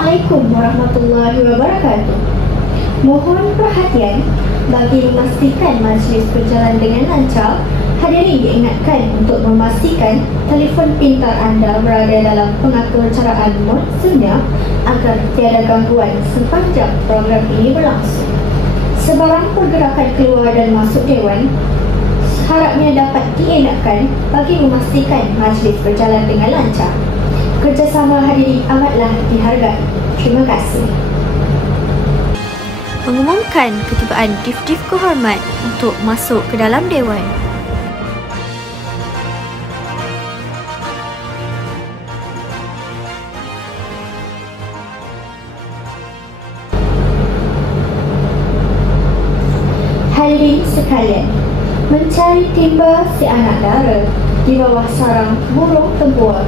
Assalamualaikum warahmatullahi wabarakatuh. Mohon perhatian, bagi memastikan majlis berjalan dengan lancar, hadirin diingatkan untuk memastikan telefon pintar anda berada dalam pengaturcaraan mod senyap agar tiada gangguan sepanjang program ini berlangsung. Sebarang pergerakan keluar dan masuk dewan harapnya dapat dielakkan bagi memastikan majlis berjalan dengan lancar. Kerjasama hadirin amatlah dihargai. Terima kasih. Mengumumkan ketibaan Dif-Dif Kehormat untuk masuk ke dalam Dewan. Hadirin sekalian, mencari timba si anak dara di bawah sarang burung tempur.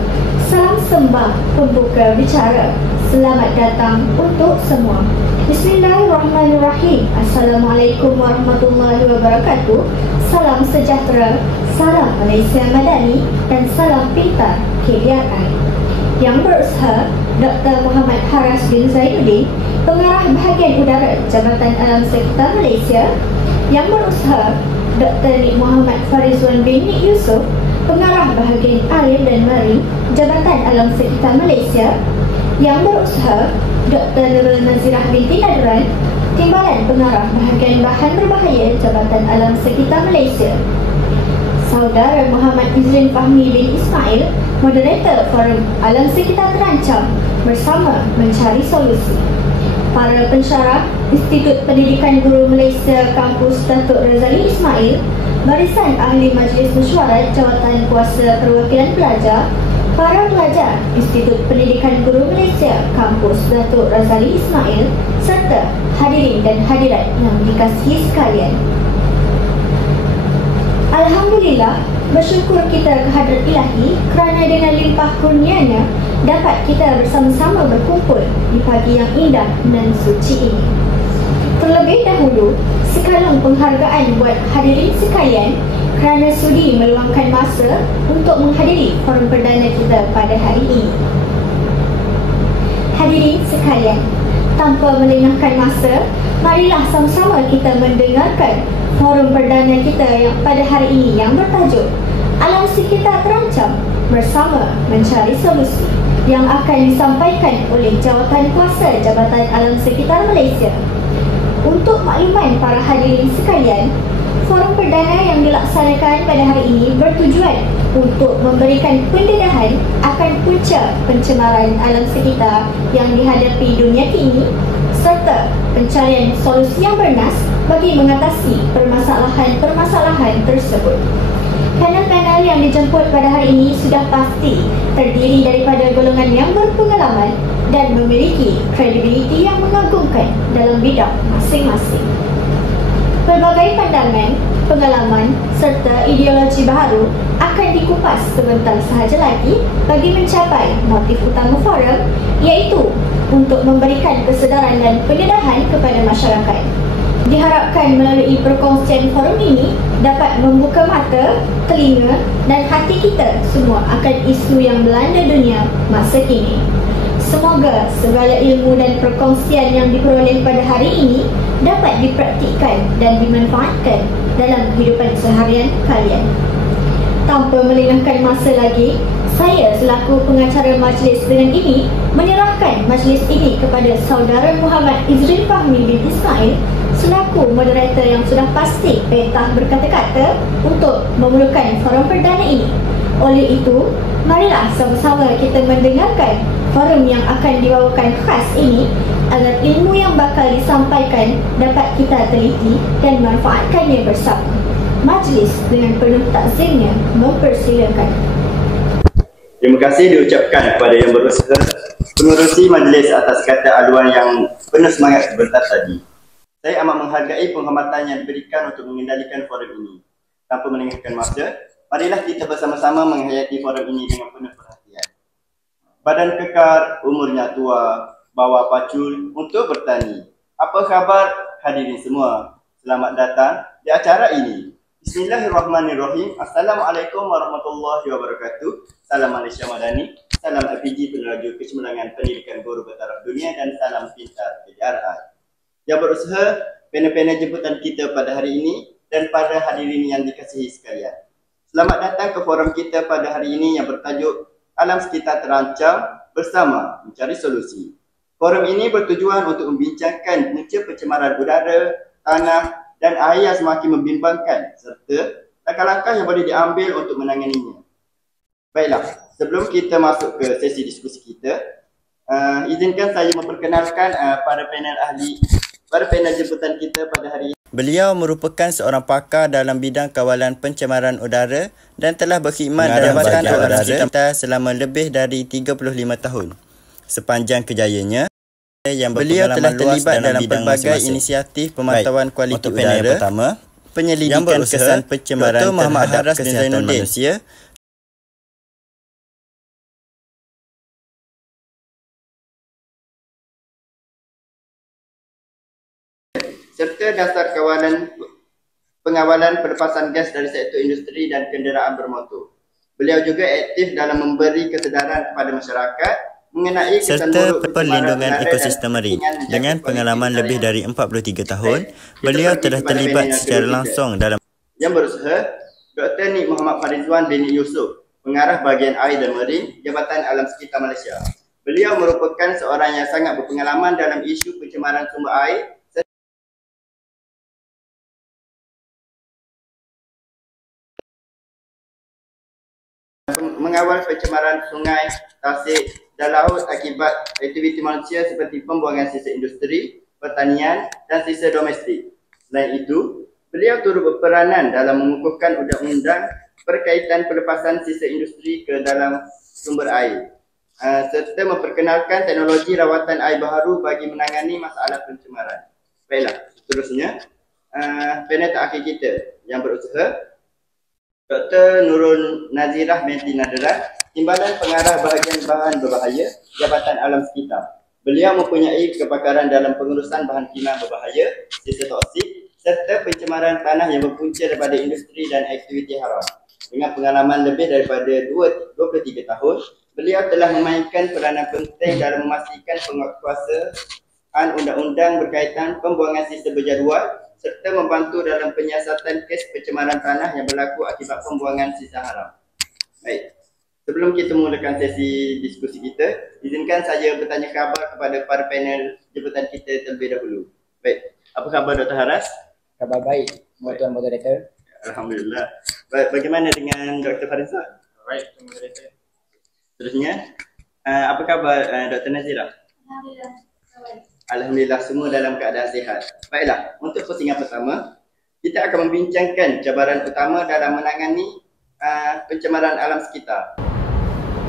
Salam sembah pembuka bicara. Selamat datang untuk semua. Bismillahirrahmanirrahim. Assalamualaikum warahmatullahi wabarakatuh. Salam sejahtera, salam Malaysia Madani dan salam pintar KBRI. Yang berusaha Dr. Muhammad Haras bin Zainuddin, Pengarah Bahagian Udara Jabatan Alam Sekitar Malaysia. Yang berusaha Dr. Nik Muhammad Farizwan bin Nik Yusof, Pengarah Bahagian Air dan Marin Jabatan Alam Sekitar Malaysia. Yang berusaha Dr. Nurul Nazirah binti Nadran, Timbalan Pengarah Bahagian Bahan Berbahaya Jabatan Alam Sekitar Malaysia. Saudara Muhammad Izrin Fahmi bin Ismail, Moderator Forum Alam Sekitar Terancam bersama Mencari Solusi. Para pensyarah Institut Pendidikan Guru Malaysia Kampus Datuk Razali Ismail, Barisan Ahli Majlis Mesyuarat Jawatan Kuasa Perwakilan Pelajar, para pelajar Institut Pendidikan Guru Malaysia Kampus Datuk Razali Ismail, serta hadirin dan hadirat yang dikasihi sekalian. Alhamdulillah, bersyukur kita kehadrat Ilahi kerana dengan limpah kurnianya dapat kita bersama-sama berkumpul di pagi yang indah dan suci ini. Terlebih dahulu, sekalung penghargaan buat hadirin sekalian kerana sudi meluangkan masa untuk menghadiri forum perdana kita pada hari ini. Hadirin sekalian, tanpa melengahkan masa, marilah sama-sama kita mendengarkan forum perdana kita yang pada hari ini yang bertajuk Alam Sekitar Terancam bersama Mencari Solusi, yang akan disampaikan oleh Jawatan Kuasa Jabatan Alam Sekitar Malaysia. Untuk makluman para hadirin sekalian, forum perdana yang dilaksanakan pada hari ini bertujuan untuk memberikan pendedahan akan punca pencemaran alam sekitar yang dihadapi dunia kini serta pencarian solusi yang bernas bagi mengatasi permasalahan-permasalahan tersebut. Panel-panel yang dijemput pada hari ini sudah pasti terdiri daripada golongan yang berpengalaman dan memiliki kredibiliti yang mengagumkan dalam bidang masing-masing. Pelbagai pandangan, pengalaman serta ideologi baru akan dikupas sebentar sahaja lagi bagi mencapai motif utama forum, iaitu untuk memberikan kesedaran dan pendedahan kepada masyarakat. Diharapkan melalui perkongsian forum ini dapat membuka mata, telinga dan hati kita semua akan isu yang melanda dunia masa kini. Semoga segala ilmu dan perkongsian yang diperoleh pada hari ini dapat dipraktikkan dan dimanfaatkan dalam kehidupan seharian kalian. Tanpa melengahkan masa lagi, saya selaku pengacara majlis dengan ini menyerahkan majlis ini kepada Saudara Muhammad Izrin Fahmi bin Ismail selaku moderator yang sudah pasti petah berkata-kata untuk memulakan forum perdana ini. Oleh itu, marilah sama-sama kita mendengarkan forum yang akan dibawakan khas ini agar ilmu yang bakal disampaikan dapat kita teliti dan manfaatkannya bersama. Majlis dengan penuh takzimnya mempersilakan. Terima kasih diucapkan kepada yang berusaha pengerusi majlis atas kata aduan yang penuh semangat sebentar tadi. Saya amat menghargai penghormatan yang diberikan untuk mengendalikan forum ini. Tanpa melengahkan masa, marilah kita bersama-sama menghayati forum ini dengan penuh perhatian. Badan kekar, umurnya tua, bawa pacul untuk bertani. Apa khabar hadirin semua? Selamat datang di acara ini. Bismillahirrahmanirrahim. Assalamualaikum warahmatullahi wabarakatuh. Salam Malaysia Madani. salam LPG peneraju kecemerlangan pendidikan guru bertaraf dunia dan salam pintar PDRI. Yang berusaha, panel-panel jemputan kita pada hari ini dan para hadirin yang dikasihi sekalian. Selamat datang ke forum kita pada hari ini yang bertajuk Alam Sekitar Terancam Bersama Mencari Solusi. Forum ini bertujuan untuk membincangkan punca pencemaran udara, tanah dan air yang semakin membimbangkan serta langkah-langkah yang boleh diambil untuk menanganinya. Baiklah, sebelum kita masuk ke sesi diskusi kita, izinkan saya memperkenalkan para panel jemputan kita pada hari ini. Beliau merupakan seorang pakar dalam bidang kawalan pencemaran udara dan telah berkhidmat dalam Jabatan Alam Sekitar selama lebih dari 35 tahun. Sepanjang kejayaannya, beliau telah terlibat dalam pelbagai inisiatif pemantauan kualiti udara, pertama, penyelidikan kesan pencemaran terhadap kesihatan manusia, serta dasar pengawalan pelepasan gas dari sektor industri dan kenderaan bermotor. Beliau juga aktif dalam memberi kesedaran kepada masyarakat mengenai serta perlindungan ekosistem marin. Dengan pengalaman lebih dari 43 tahun, beliau telah terlibat secara langsung dalam yang berusaha, Dr. Nik Muhammad Farizwan bin Yusuf, pengarah bahagian air dan marin, Jabatan Alam Sekitar Malaysia. Beliau merupakan seorang yang sangat berpengalaman dalam isu pencemaran sumber air, mengawal pencemaran sungai, tasik dan laut akibat aktiviti manusia seperti pembuangan sisa industri, pertanian dan sisa domestik. Selain itu, beliau turut berperanan dalam mengukuhkan undang-undang berkaitan pelepasan sisa industri ke dalam sumber air, serta memperkenalkan teknologi rawatan air baharu bagi menangani masalah pencemaran. Baiklah, seterusnya, panel terakhir kita yang berusaha, Dr. Nurul Nazirah binti Nadrat, Timbalan Pengarah Bahagian Bahan Berbahaya, Jabatan Alam Sekitar. Beliau mempunyai kepakaran dalam pengurusan bahan kimia berbahaya, sisa toksik, serta pencemaran tanah yang berpunca daripada industri dan aktiviti haram. Dengan pengalaman lebih daripada 23 tahun, beliau telah memainkan peranan penting dalam memastikan penguasaan undang-undang berkaitan pembuangan sisa berjadual serta membantu dalam penyiasatan kes pencemaran tanah yang berlaku akibat pembuangan sisa haram. Baik, sebelum kita mulakan sesi diskusi kita, izinkan saya bertanya khabar kepada para panel jemputan kita terlebih dahulu. Baik, apa khabar Dr. Haras? Khabar baik, Tuan Moderator. Alhamdulillah. Baik, bagaimana dengan Dr. Farizwan? Baik, Tuan Moderator. Seterusnya, apa khabar Dr. Nazirah? Alhamdulillah. Alhamdulillah, semua dalam keadaan sihat. Baiklah, untuk pusingan pertama, kita akan membincangkan cabaran utama dalam menangani pencemaran alam sekitar.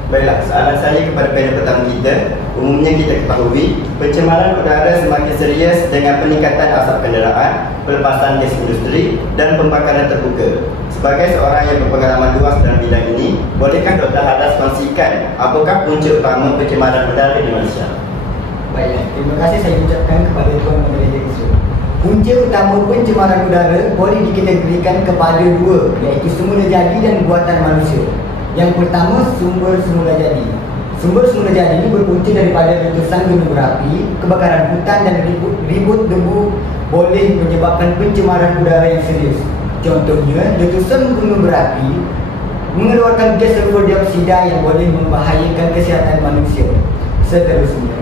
Baiklah, soalan saya kepada panel pertama kita, umumnya kita ketahui pencemaran udara semakin serius dengan peningkatan asap kenderaan, pelepasan gas industri dan pembakaran terbuka. Sebagai seorang yang berpengalaman luas dalam bidang ini, bolehkah Dr. Haras kongsikan apakah punca utama pencemaran udara di Malaysia? Baiklah, terima kasih saya ucapkan kepada Tuan Moderator. Punca utama pencemaran udara boleh dikategorikan kepada dua, iaitu semula jadi dan buatan manusia. Yang pertama, sumber semula jadi. Sumber semula jadi ini berpunca daripada letusan gunung berapi, kebakaran hutan dan ribut debu boleh menyebabkan pencemaran udara yang serius. Contohnya, letusan gunung berapi mengeluarkan gas sulfur dioksida yang boleh membahayakan kesihatan manusia. Seterusnya,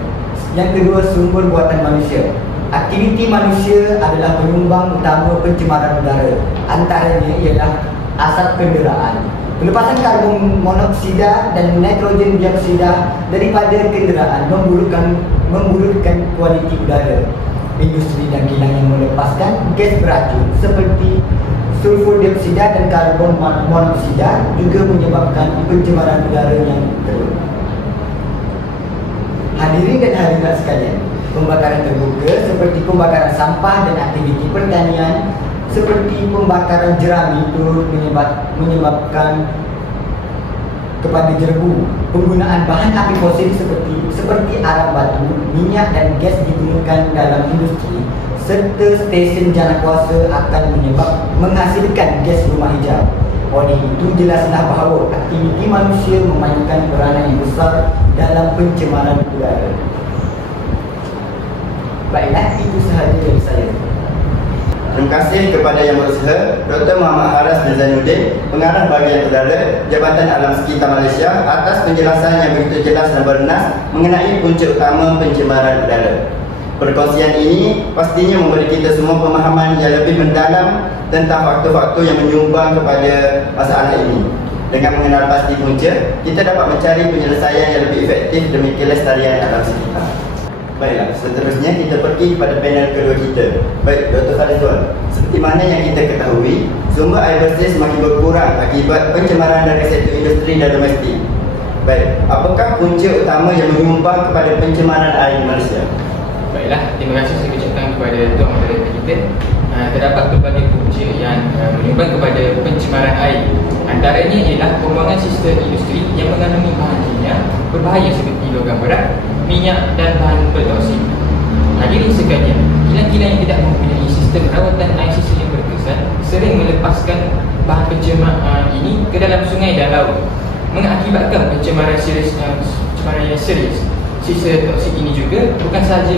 yang kedua, sumber buatan manusia. Aktiviti manusia adalah penyumbang utama pencemaran udara. Antaranya ialah asap kenderaan, pelepasan karbon monoksida dan nitrogen dioksida daripada kenderaan memburukkan kualiti udara. Industri dan kilang yang melepaskan gas beracun seperti sulfur dioksida dan karbon monoksida juga menyebabkan pencemaran udara yang teruk. Hadirin dan hadirat sekalian, pembakaran terbuka seperti pembakaran sampah dan aktiviti pertanian seperti pembakaran jerami turut menyebabkan kepada jerbu. Penggunaan bahan api fosil seperti arang batu, minyak dan gas digunakan dalam industri serta stesen jana kuasa akan menghasilkan gas rumah hijau. Oleh itu jelaslah bahawa aktiviti manusia memainkan peranan yang besar dalam pencemaran udara. Baiklah, itu sahaja dari saya. Terima kasih kepada Yang Berusaha Dr. Muhammad Haras bin Zainuddin, Pengarah Bahagian Udara Jabatan Alam Sekitar Malaysia, atas penjelasan yang begitu jelas dan bernas mengenai punca utama pencemaran udara. Perkongsian ini pastinya memberi kita semua pemahaman yang lebih mendalam tentang faktor-faktor yang menyumbang kepada masalah ini. Dengan mengenal pasti punca, kita dapat mencari penyelesaian yang lebih efektif demi kelestarian alam sekitar. Baiklah, seterusnya kita pergi kepada panel kedua kita. Baik, Dr. Faridwan, seperti mana yang kita ketahui, sumber air bersih semakin berkurang akibat pencemaran dari sektor industri dan domestik. Baik, apakah punca utama yang menyumbang kepada pencemaran air di Malaysia? Baiklah, terima kasih saya ucapkan kepada Tuan Moderator kita. Terdapat berbagai punca yang menyumbang kepada pencemaran air. Antaranya ialah pembuangan sistem industri yang mengandungi bahan kimia berbahaya seperti logam berat, minyak dan bahan bertoksik. Hadirin sekalian, kilang-kilang yang tidak mempunyai sistem rawatan air sisa yang berkesan sering melepaskan bahan pencemar ini ke dalam sungai dan laut, mengakibatkan pencemaran yang serius. Sisa toksik ini juga bukan sahaja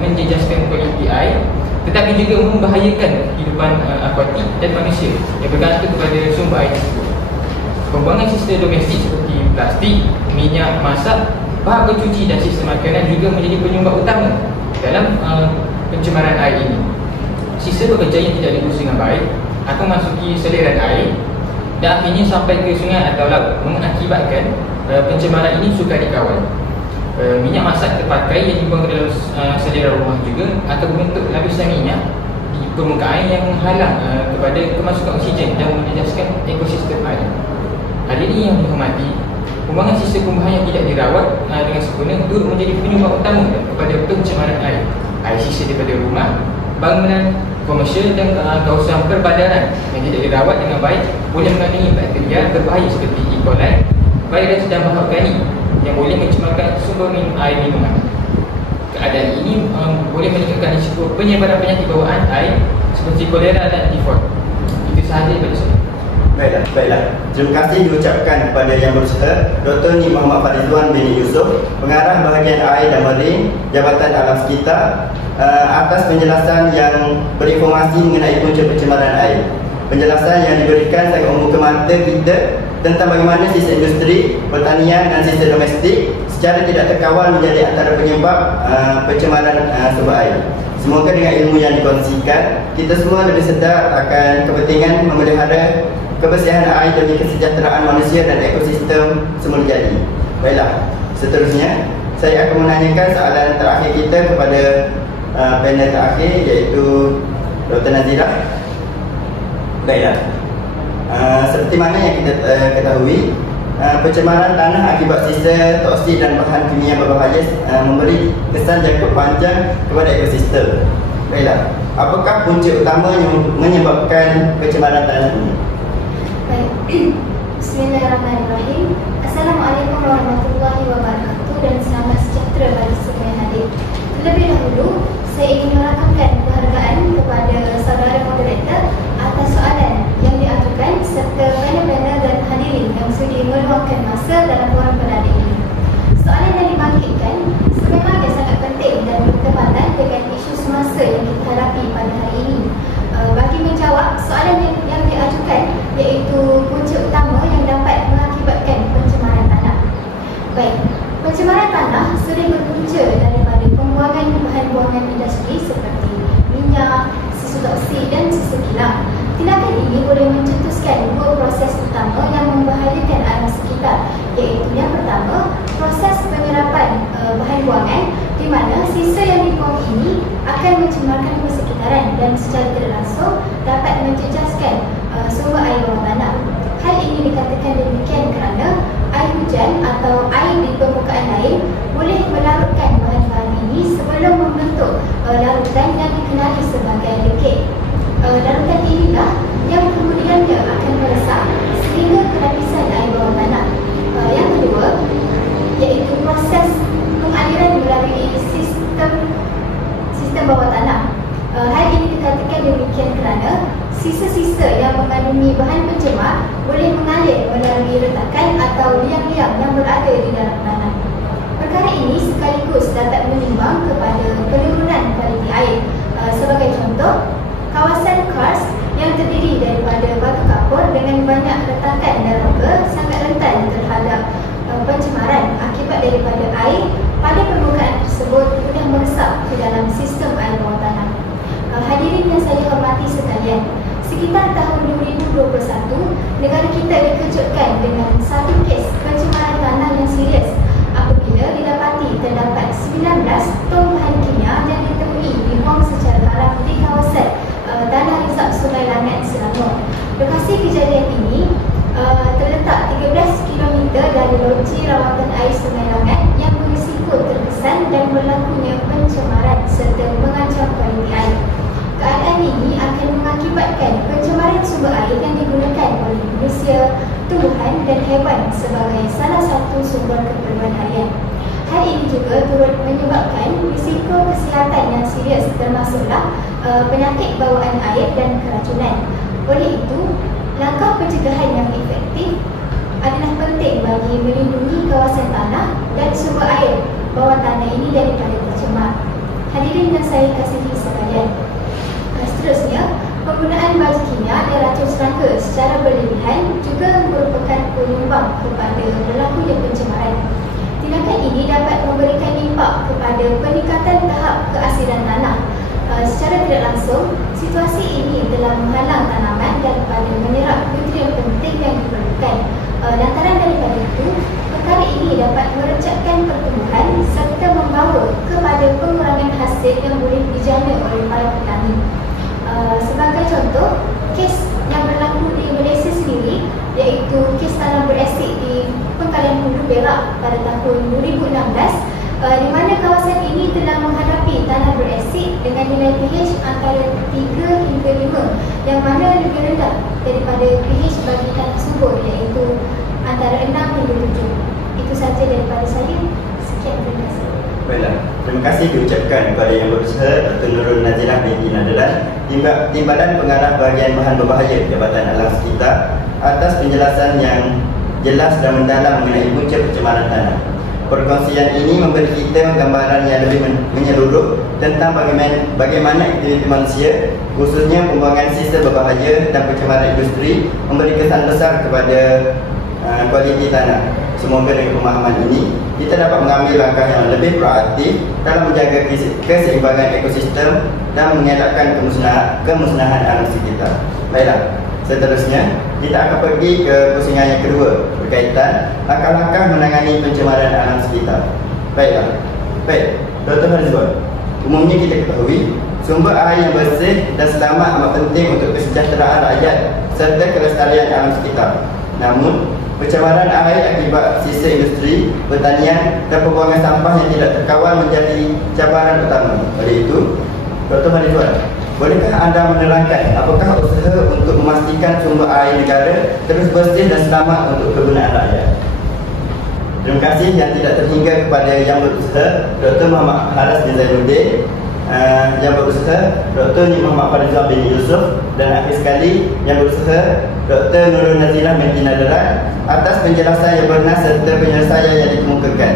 menjejaskan kualiti air, tetapi juga membahayakan kehidupan akuatik dan manusia yang bergantung kepada sumber air tersebut. Pembuangan sistem domestik seperti plastik, minyak masak, bahan pencuci dan sistem makanan juga menjadi penyumbang utama dalam pencemaran air ini. Sisa pekerja yang tidak diurus dengan baik akan memasuki saliran air dan akhirnya sampai ke sungai atau laut, mengakibatkan pencemaran ini sukar dikawal. Minyak masak terpakai yang dibuang ke dalam saliran rumah juga akan membentuk lapisan minyak di permukaan yang menghalang kepada kemasukan oksigen dan menjejaskan ekosistem air. Hadirin yang dihormati, pembuangan sisa pembahan yang tidak dirawat dengan sempurna turut menjadi penyumbang utama kepada pencemaran air. Air sisa daripada rumah, bangunan komersial dan kawasan perbadaran yang tidak dirawat dengan baik boleh mengandungi bakteria berbahaya seperti E. coli, virus dan bahan organik yang boleh mencemarkan sumber air minuman. Keadaan ini boleh meningkatkan risiko penyebaran penyakit bawaan air seperti kolera dan tifod. Itu sahaja daripada saya. Baiklah. Terima kasih diucapkan kepada Yang Berusaha Dr. Ni Muhammad Faridwan bin Yusof, Pengarah Bahagian Air dan Marine Jabatan Alam Sekitar, atas penjelasan yang berinformasi mengenai punca pencemaran air. Penjelasan yang diberikan sangat membuka mata kita tentang bagaimana sistem industri, pertanian dan sistem domestik secara tidak terkawal menjadi antara penyebab pencemaran sumber air. Semoga dengan ilmu yang dikongsikan, kita semua lebih sedar akan kepentingan memelihara kebersihan air demi kesejahteraan manusia dan ekosistem semula jadi. Baiklah, seterusnya saya akan menanyakan soalan terakhir kita kepada panel terakhir, iaitu Dr. Nazira. Baiklah, seperti mana yang kita ketahui, pencemaran tanah akibat sisa toksik dan bahan kimia berbahaya memberi kesan jangka panjang kepada ekosistem. Baiklah, apakah punca utama yang menyebabkan pencemaran tanah ini? Baik. Bismillahirrahmanirrahim. Assalamualaikum warahmatullahi wabarakatuh dan selamat sejahtera bagi semua yang hadir. Terlebih dahulu, saya ingin merakamkan penghargaan kepada saudara moderator atas soalan yang diajukan serta panel-panel dan hadirin yang sudi meluangkan masa dalam forum perdana ini. Soalan yang dibangkitkan sebenarnya sangat penting dan bertepatan dengan isu semasa yang kita hadapi pada hari ini. Bagi menjawab soalan yang diajukan, iaitu punca utama yang dapat mengakibatkan pencemaran tanah. Baik, pencemaran tanah sering berpunca daripada pembuangan bahan buangan industri seperti minyak, sisa toksik dan sisa kilang. Tindakan ini boleh mencetuskan dua proses utama yang membahayakan alam sekitar, iaitu yang pertama, proses penyerapan bahan buangan, di mana sisa yang dibuang ini akan mencemarkan persekitaran dan secara tidak langsung dapat menjejaskan sumber air bawah tanah. Hal ini dikatakan demikian kerana air hujan atau air di permukaan air boleh melarutkan bahan-bahan ini sebelum membentuk larutan yang dikenali sebagai lekit. Larutan inilah yang kemudiannya akan meresap sehingga ke lapisan air bawah tanah. Yang kedua, iaitu proses pengaliran melalui sistem bawah tanah. Hal ini dikatakan demikian kerana sisa-sisa yang mengandungi bahan pencemar boleh mengalir melalui retakan atau liang-liang yang berada di dalam tanah. Perkara ini sekaligus dapat menyumbang kepada penurunan kualiti air. Sebagai contoh, kawasan Kars yang terdiri daripada batu kapur dengan banyak retakan dan rongga sangat rentan terhadap pencemaran akibat daripada air pada permukaan tersebut mudah meresap ke dalam sistem air bawah tanah. Hadirin yang saya hormati sekalian, sekitar tahun 2021, negara kita dikejutkan dengan satu kes pencemaran tanah yang serius apabila didapati terdapat 19 tong bahan kimia yang ditemui dibuang secara haram di kawasan tanah resap Sungai Langat, Selangor. Lokasi kejadian ini terletak 13 km dari loji rawatan air Sungai Langat yang berisiko terkesan dan berlakunya pencemaran serta mengancam kualiti air. Keadaan ini akan mengakibatkan pencemaran sumber air yang digunakan oleh manusia, tumbuhan dan haiwan sebagai salah satu sumber keperluan harian. Hal ini juga turut menyebabkan risiko kesihatan yang serius termasuklah penyakit bawaan air dan keracunan. Oleh itu, langkah pencegahan yang efektif adalah penting bagi melindungi kawasan tanah dan sumber air bawah tanah ini daripada tercemar. Hadirin yang saya kasihi sekalian, seterusnya, penggunaan baju kimia dan racun serangga secara berlebihan juga merupakan penyumbang kepada berlakunya pencemaran. Tindakan ini dapat memberikan impak kepada peningkatan tahap keasiran tanah. Secara tidak langsung, situasi ini telah menghalang tanaman daripada menyerap nutrien penting yang diperlukan. Lantaran daripada itu, perkara ini dapat merecatkan pertumbuhan serta membawa kepada pengurangan hasil yang boleh dijana oleh para petani. Sebagai contoh, kes yang berlaku di Malaysia sendiri iaitu kes tanah berasid di Pengkalian Hulu Perak pada tahun 2016, di mana kawasan ini telah menghadapi tanah berasid dengan nilai pH antara 3 hingga 5, yang mana lebih rendah daripada pH bagi tanah subur iaitu antara 6 hingga 7. Itu sahaja daripada saya. Sekian, terima kasih. Baiklah, terima kasih diucapkan kepada Yang Berusaha Dr. Nurul Nazilah binti Nadalan, Timbalan Pengarah Bahagian Bahan Berbahaya Jabatan Alam Sekitar, atas penjelasan yang jelas dan mendalam mengenai punca pencemaran tanah. Perkongsian ini memberi kita gambaran yang lebih menyeluruh tentang bagaimana aktiviti manusia, khususnya pembuangan sisa berbahaya dan pencemaran industri, memberi kesan besar kepada kualiti tanah. Semoga dengan pemahaman ini, kita dapat mengambil langkah yang lebih proaktif dalam menjaga keseimbangan ekosistem dan mengelakkan kemusnahan alam sekitar. Baiklah, seterusnya kita akan pergi ke pusingan yang kedua berkaitan langkah-langkah menangani pencemaran alam sekitar. Baiklah, Dr. Harizwan, umumnya kita ketahui sumber air yang bersih dan selamat amat penting untuk kesejahteraan rakyat serta kelestarian alam sekitar. Namun, pencemaran air akibat sisa industri, pertanian dan pembuangan sampah yang tidak terkawal menjadi cabaran utama. Oleh itu, Dr. Harizwan, bolehkah anda menerangkan apakah usaha untuk memastikan sumber air negara terus bersih dan selamat untuk kegunaan rakyat? Terima kasih yang tidak terhingga kepada Yang Berusaha Dr. Muhammad Haras bin Zainuddin, Yang Berusaha Dr. Muhammad Farizal bin Yusuf, dan akhir sekali Yang Berusaha Dr. Nurul Nazilah binti Nadalan atas penjelasan yang benar serta penyelesaian yang dikemukakan.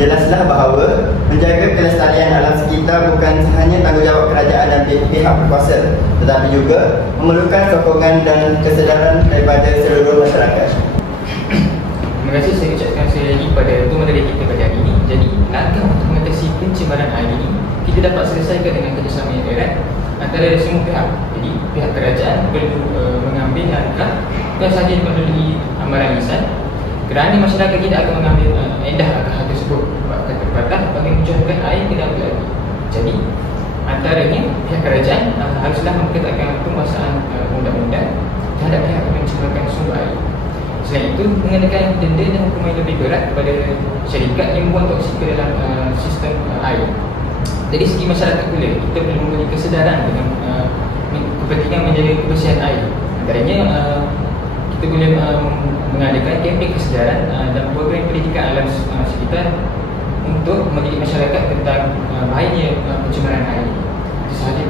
Jelaslah bahawa menjaga kelestarian alam sekitar bukan hanya tanggungjawab kerajaan dan pihak berkuasa, tetapi juga memerlukan sokongan dan kesedaran daripada seluruh masyarakat. Terima kasih saya ucapkan sekali lagi pada tuan menteri kita pada hari ini. Jadi, langkah untuk mengatasi pencemaran air ini kita dapat selesaikan dengan kerjasama yang erat antara semua pihak. Jadi, pihak kerajaan perlu mengambil langkah bukan sahaja melalui amaran lisan, kerana masyarakat tidak akan mengambil endah akan hal tersebut. Kata pepatah, bagi menjauhkan air kena ambil air. Jadi, antaranya pihak kerajaan haruslah memperketatkan penguasaan undang-undang terhadap pihak yang mencemarkan sumber air. Selain itu, mengenakan denda dan hukuman lebih berat kepada syarikat yang membuang toksik ke dalam sistem air. Dari segi masyarakat pula, kita perlu memberi kesedaran dengan kepentingan menjaga kebersihan air. Antaranya, kita boleh mengadakan kempen kesedaran dan program pendidikan alam sekitar untuk mendidik masyarakat tentang bahayanya pencemaran air. Itu sahaja.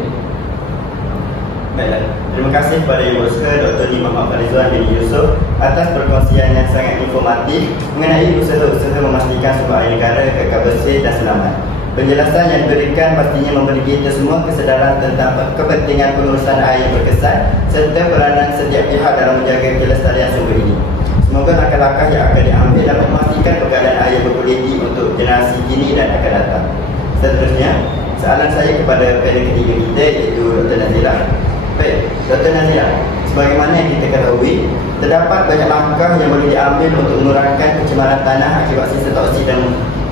Baiklah, terima kasih kepada Yang Berusaha Dr. Muhammad Farizal bin Yusuf atas perkongsian yang sangat informatif mengenai usaha-usaha memastikan sumber air negara kekal bersih dan selamat. Penjelasan yang diberikan pastinya memberi kita semua kesedaran tentang kepentingan pengurusan air yang berkesan serta peranan setiap pihak dalam menjaga kelestarian sumber ini. Semoga langkah-langkah yang akan diambil dapat memastikan pegadaian air berkualiti untuk generasi kini dan akan datang. Seterusnya, soalan saya kepada panel ketiga kita iaitu Dr. Nazira. Baik, Dr. Nazira, sebagaimana yang kita ketahui, terdapat banyak langkah yang boleh diambil untuk mengurangkan pencemaran tanah akibat sisa toksik dan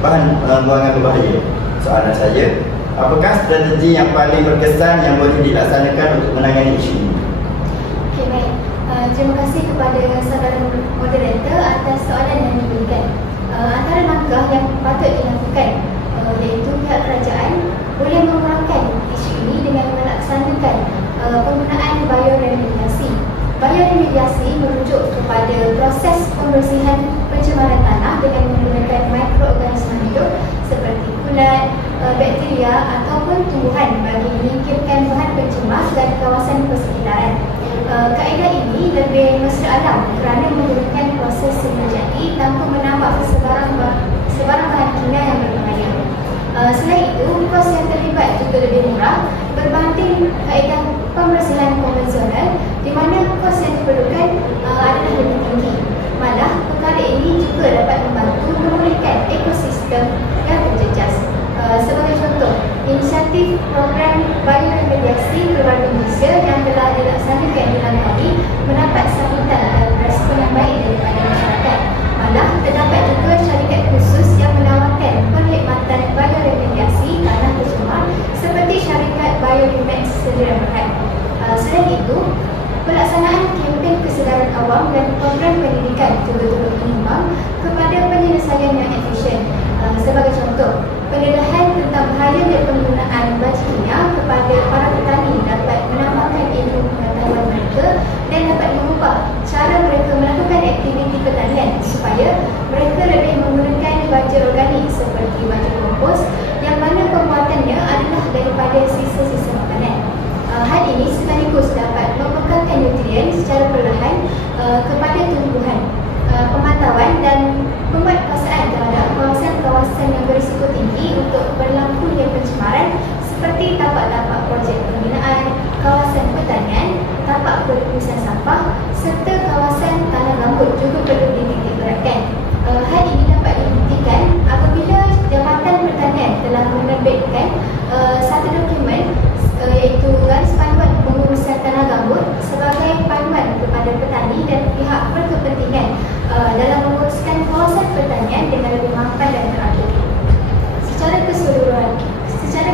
bahan buangan berbahaya. Soalan saya, apakah strategi yang paling berkesan yang boleh dilaksanakan untuk menangani isu ini? Okey, baik. Terima kasih kepada saudara moderator atas soalan yang diberikan. Antara langkah yang patut dilakukan iaitu pihak kerajaan boleh mengurangkan isu ini dengan melaksanakan penggunaan bioremediasi. Bioremediasi merujuk kepada proses pembersihan pencemaran tanah dengan menggunakan mikroorganisma hidup seperti kulat, bakteria ataupun tumbuhan bagi menyingkirkan bahan pencemar dari kawasan persekitaran. Kaedah ini lebih mesra alam kerana menggunakan proses semula-jadi tanpa menambah sebarang bahan kimia yang berbahaya. Selain itu, kos yang terlibat juga lebih murah berbanding kaedah pembersihan konvensional di mana kos yang diperlukan adalah lebih tinggi. Malah, perkara ini juga dapat membantu memulihkan ekosistem yang terjejas. Sebagai contoh, inisiatif program bioremediasi keluarga Malaysia yang telah dilaksanakan di Langkawi mendapat sambutan dan respon yang baik daripada masyarakat. Malah, terdapat juga syarikat khusus yang menawarkan perkhidmatan bioremediasi tanah tercemar seperti syarikat Bioremax Sdn Bhd. Selain itu, pelaksanaan kempen kesedaran awam dan program pendidikan juga turut menyumbang kepada penyelesaian yang efisien. Sebagai contoh, pendedahan tentang bahaya dan penggunaan baja kimia kepada para petani dapat menambahkan ilmu pengetahuan mereka dan dapat mengubah cara mereka melakukan aktiviti pertanian supaya mereka lebih menggunakan baja organik seperti baja kompos yang mana pembuatannya adalah daripada sisa-sisa makanan. Hal ini sekaligus dapat membekalkan nutrien secara perlahan kepada tumbuhan. Pemantauan dan pemerkasaan terhadap kawasan-kawasan yang berisiko tinggi untuk berlakunya pencemaran seperti tapak-tapak projek pembinaan, kawasan pertanian, tapak perusahaan sampah serta kawasan tanah gambut juga perlu dititikberatkan. Hal ini dapat dibuktikan apabila Jabatan Pertanian telah menerbitkan satu dokumen iaitu garis panduan pengurusan tanah gambut sebagai panduan kepada petani dan pihak berkepentingan dalam menguruskan kawasan pertanian dengan lebih mapan dan teratur. Secara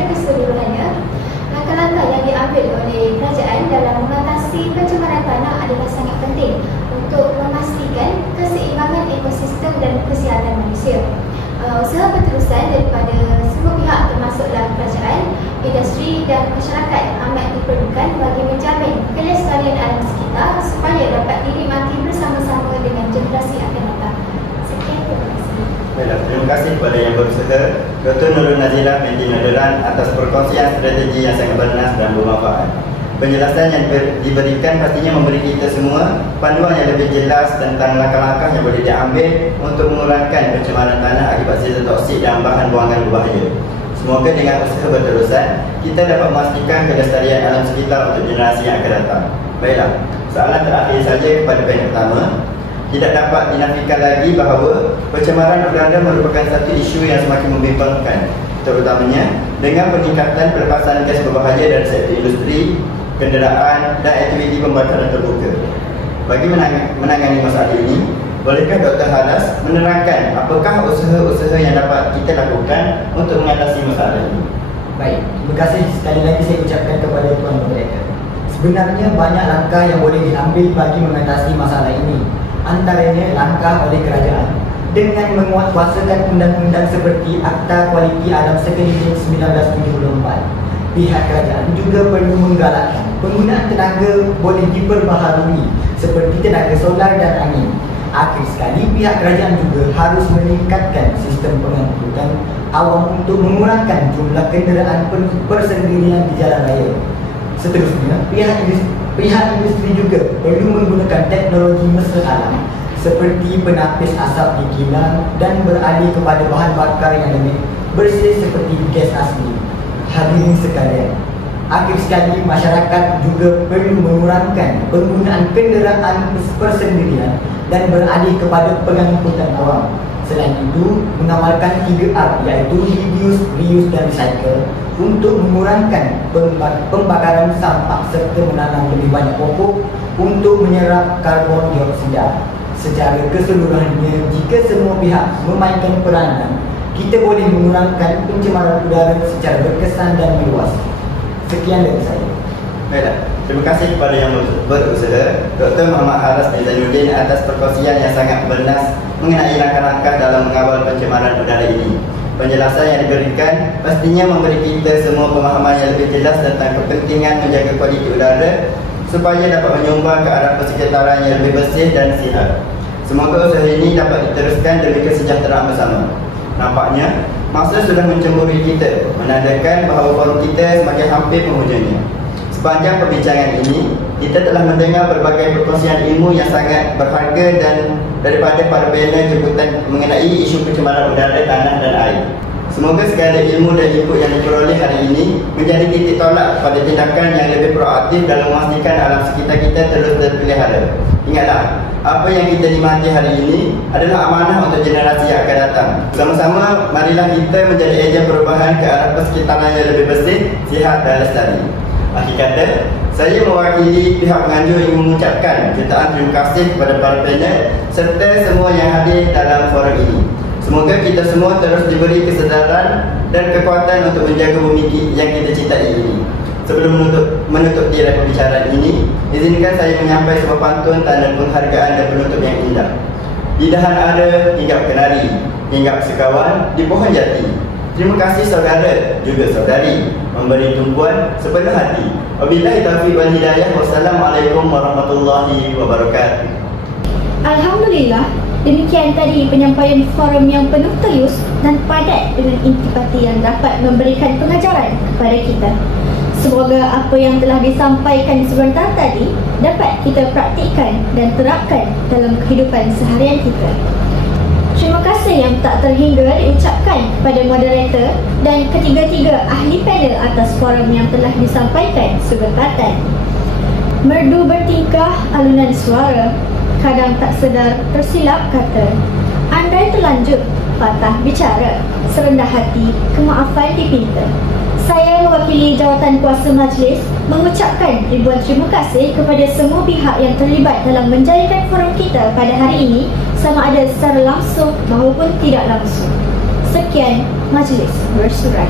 keseluruhannya, langkah-langkah yang diambil oleh kerajaan dalam mengatasi pencemaran tanah adalah sangat penting untuk memastikan keseimbangan ekosistem dan kesihatan manusia. Usaha berterusan daripada semua pihak termasuklah kerajaan, industri dan masyarakat amat diperlukan bagi menjamin kelestarian alam sekitar supaya dapat dinikmati bersama-sama dengan generasi akan datang. Sekian, terima kasih. Baiklah, terima kasih kepada yang berusaha Dr. Nurul Nazira binti Naderan atas perkongsian strategi yang sangat bernas dan bermanfaat. Penjelasan yang diberikan pastinya memberi kita semua panduan yang lebih jelas tentang langkah-langkah yang boleh diambil untuk mengurangkan pencemaran tanah akibat sisa toksik dan bahan buangan berbahaya. Semoga dengan usaha berterusan, kita dapat memastikan kelestarian alam sekitar untuk generasi yang akan datang. Baiklah, soalan terakhir saja kepada panel pertama. Tidak dapat dinafikan lagi bahawa pencemaran udara merupakan satu isu yang semakin membimbangkan, terutamanya dengan peningkatan pelepasan gas berbahaya dari sektor industri, kenderaan dan aktiviti pembakaran terbuka. Bagi menangani masalah ini, bolehkah Dr. Halas menerangkan apakah usaha-usaha yang dapat kita lakukan untuk mengatasi masalah ini? Baik, terima kasih sekali lagi saya ucapkan kepada Tuan Moderator. Sebenarnya banyak langkah yang boleh diambil bagi mengatasi masalah ini. Antaranya langkah oleh kerajaan dengan menguatkuasakan undang-undang seperti Akta Kualiti Alam Sekeliling 1974. Pihak kerajaan juga perlu menggalakkan penggunaan tenaga boleh diperbaharui seperti tenaga solar dan angin. Akhir sekali, pihak kerajaan juga harus meningkatkan sistem pengangkutan awam untuk mengurangkan jumlah kenderaan persendirian di jalan raya. Seterusnya, Pihak industri juga perlu menggunakan teknologi mesra alam seperti penapis asap di kilang dan beralih kepada bahan bakar yang lebih bersih seperti gas asli. Hadirin sekalian, akhir sekali masyarakat juga perlu mengurangkan penggunaan kenderaan persendirian dan beralih kepada pengangkutan awam. Selain itu, mengamalkan 3R iaitu reduce, reuse dan recycle untuk mengurangkan pembakaran sampah serta menanam lebih banyak pokok untuk menyerap karbon dioksida. Secara keseluruhannya, jika semua pihak memainkan peranan, kita boleh mengurangkan pencemaran udara secara berkesan dan meluas. Sekian dari saya. Baiklah, terima kasih kepada yang berusaha, Dr. Muhammad Haras bin Zainuddin atas perkongsian yang sangat bernas mengenai langkah-langkah dalam mengawal pencemaran udara ini. Penjelasan yang diberikan pastinya memberi kita semua pemahaman yang lebih jelas tentang kepentingan menjaga kualiti udara supaya dapat menyumbang ke arah persekitaran yang lebih bersih dan sihat. Semoga usaha ini dapat diteruskan demi kesejahteraan bersama. Nampaknya, masa sudah mencemburi kita, menandakan bahawa forum kita semakin hampir penghujungnya. Sepanjang perbincangan ini, kita telah mendengar berbagai perkongsian ilmu yang sangat berharga dan daripada para panel jemputan mengenai isu pencemaran udara, tanah dan air. Semoga segala ilmu dan input yang diperoleh hari ini menjadi titik tolak pada tindakan yang lebih proaktif dalam memastikan alam sekitar kita terus terpelihara. Ingatlah, apa yang kita nikmati hari ini adalah amanah untuk generasi yang akan datang. Sama-sama, marilah kita menjadi ejen perubahan ke arah persekitaran yang lebih bersih, sihat dan lestari. Akhir kata, saya mewakili pihak penganjur ingin mengucapkan jutaan terima kasih kepada para panel serta semua yang hadir dalam forum ini. Semoga kita semua terus diberi kesedaran dan kekuatan untuk menjaga bumi yang kita cintai ini. Sebelum menutup tirai pembicaraan ini, izinkan saya menyampaikan sebuah pantun tanda penghargaan dan penutup yang indah. Di dahan ada hinggap kenari, hinggap sekawan di pohon jati. Terima kasih saudara, juga saudari, memberi tumpuan sepenuh hati. Wabillahi taufiq wal hidayah. Wassalamualaikum warahmatullahi wabarakatuh. Alhamdulillah, demikian tadi penyampaian forum yang penuh telus dan padat dengan intipati yang dapat memberikan pengajaran kepada kita. Semoga apa yang telah disampaikan sebentar tadi dapat kita praktikkan dan terapkan dalam kehidupan seharian kita. Terima kasih yang tak terhingga diucapkan kepada moderator dan ketiga-tiga ahli panel atas forum yang telah disampaikan sebentar tadi. Merdu bertingkah alunan suara, kadang tak sedar tersilap kata. Andai terlanjur patah bicara, serendah hati kemaafan dipinta. Saya mewakili jawatan kuasa majlis mengucapkan ribuan terima kasih kepada semua pihak yang terlibat dalam menjadikan forum kita pada hari ini, sama ada secara langsung maupun tidak langsung. Sekian, majlis bersurai.